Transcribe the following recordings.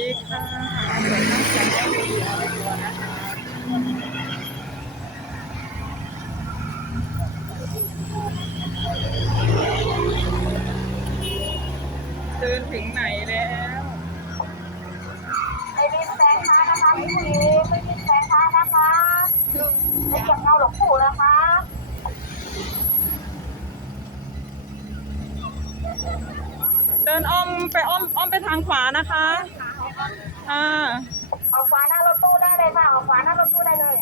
ดีค่ะสวยมากสวยมากดีอะไรตัวนะคะเดินถึงไหนแล้วไม่มีแฟนค้านะคะพี่พีไม่มีแฟนค้านะคะไม่เก็บเงาหลวงปู่นะคะเดินอ้อมไปอ้อมอ้อมไปทางขวานะคะ อ่าเอาขวาหน้ารถตู้ได้เลยค่ะเอาขวาหน้ารถตู้ได้เลย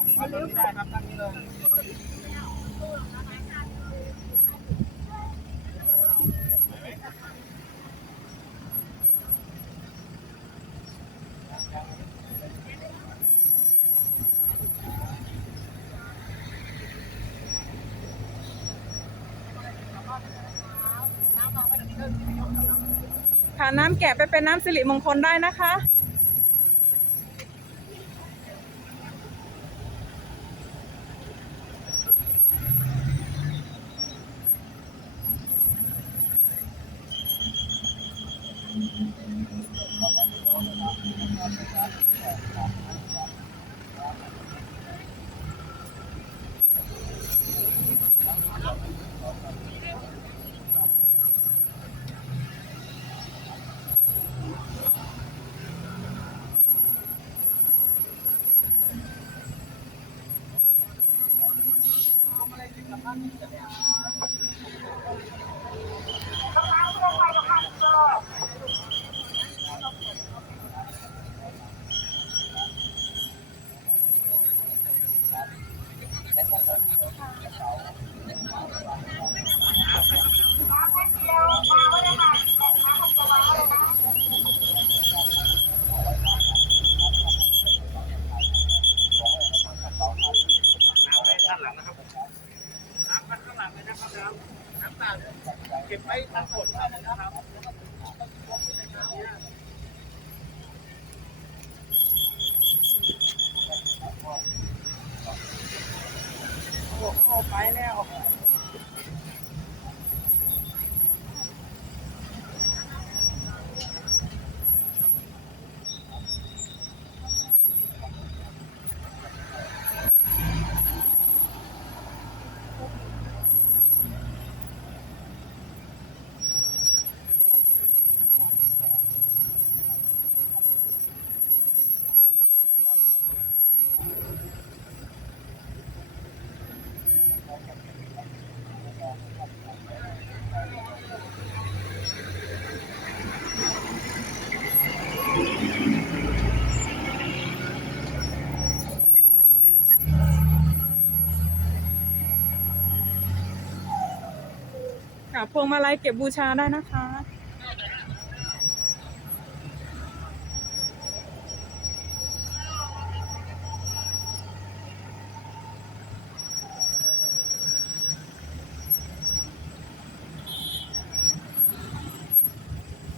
ได้ครับตั้งนี้เลยค่ะน้ำแกะไปเป็นน้ำสิริมงคลได้นะคะ ต้องน้ำเพื่อไฟต้องน้ำเพื่อน้ำแค่เดียวมาไว้เลยค่ะน้ำแค่เดียวมาไว้เลยนะ น้ำไปด้านหลังนะครับน้ำมันข้างหลังเลยนะครับน้ำน้ำ ตาลเก็บไว้ทางฝนได้นะครับโอ้โหไปแล้ว ค่ะ พวงมาลัยเก็บบูชาได้นะคะ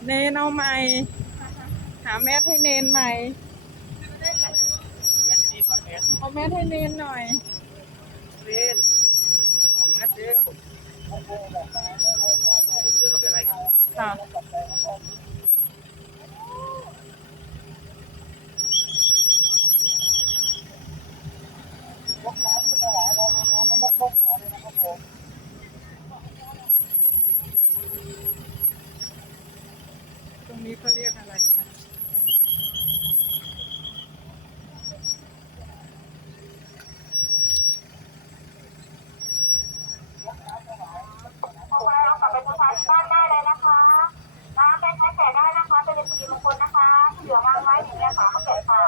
เนนเอาใหม่ หาแมสให้เนนใหม่แม่ดีพักแม่เอาแมสให้เนนหน่อยเล่นแม่เดียวเดินเอาไปให้ครับ ค่ะ ตรงนี้เขาเรียกอะไรนะ เอาไว้เอากลับไปบูชาที่บ้านได้เลยนะคะ น้ำเป็นใช้แก่ได้นะคะ เป็นสิริมงคลนะคะที่เหลือวางไว้อย่างเงี้ยค่ะเขาแกะค่ะ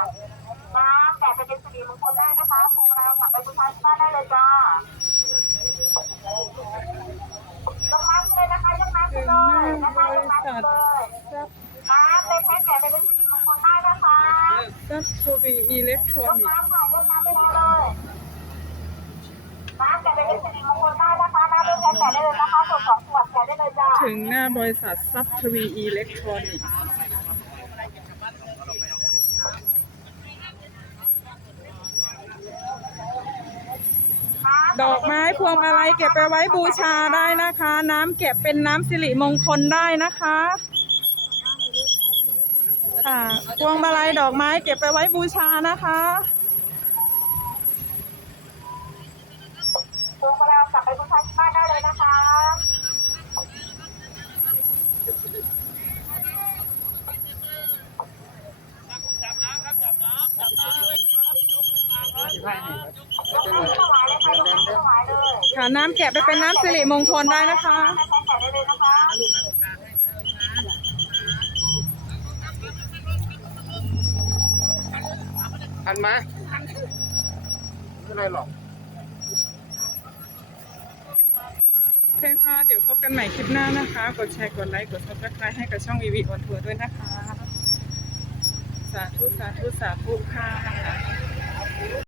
น้ำแกะเป็นสิริมงคลได้นะคะพวงเรากลับไปบูชาที่บ้านได้เลยจ้ายกน้ำเลยนะคะยกน้ำเลยนะคะยกน้ำเลย ซับ น้ำเป็นใช้แก่เป็นสิริมงคลได้นะคะ ซับทวีอิเล็กทรอย ก นิกส์ น้ำค่ะยกน้ำไปเลยน้ำแกะเป็นสิริมงคลได้นะคะน้ำเป็นใช้แก่ได้เลย นะคะส่วนสองขวดแกะได้เลยถึงหน้าบริษัทซับทวีอิเล็กทรอนิกส์ ดอกไม้พวงมาลัยเก็บไปไว้บูชาได้นะคะ น้ำเก็บเป็นน้ำสิริมงคลได้นะคะเค่ะพวงมาลัยดอกไม้เก็บไปไว้บูชานะคะพวงมาลัยกลับไปบูชาที่บ้านได้เลยนะคะจับน้ำครับจับน้ำจับน้ำด้วย ครับยกขึ้นมาครับยกมือถวายเลยค่ะยกมือถวายเลยค่ะน้ำแกะไปเป็นน้ำสิริมงคลได้นะคะใช้แขนได้เลยนะคะทันไหมไม่เป็นไรหรอกโอเคค่ะ เดี๋ยวพบกันใหม่คลิปหน้านะคะ กดแชร์ กดไลค์ กด subscribe ให้กับช่องวีวีออนทัวร์ด้วยนะคะ สาธุ สาธุ สาธุค่ะ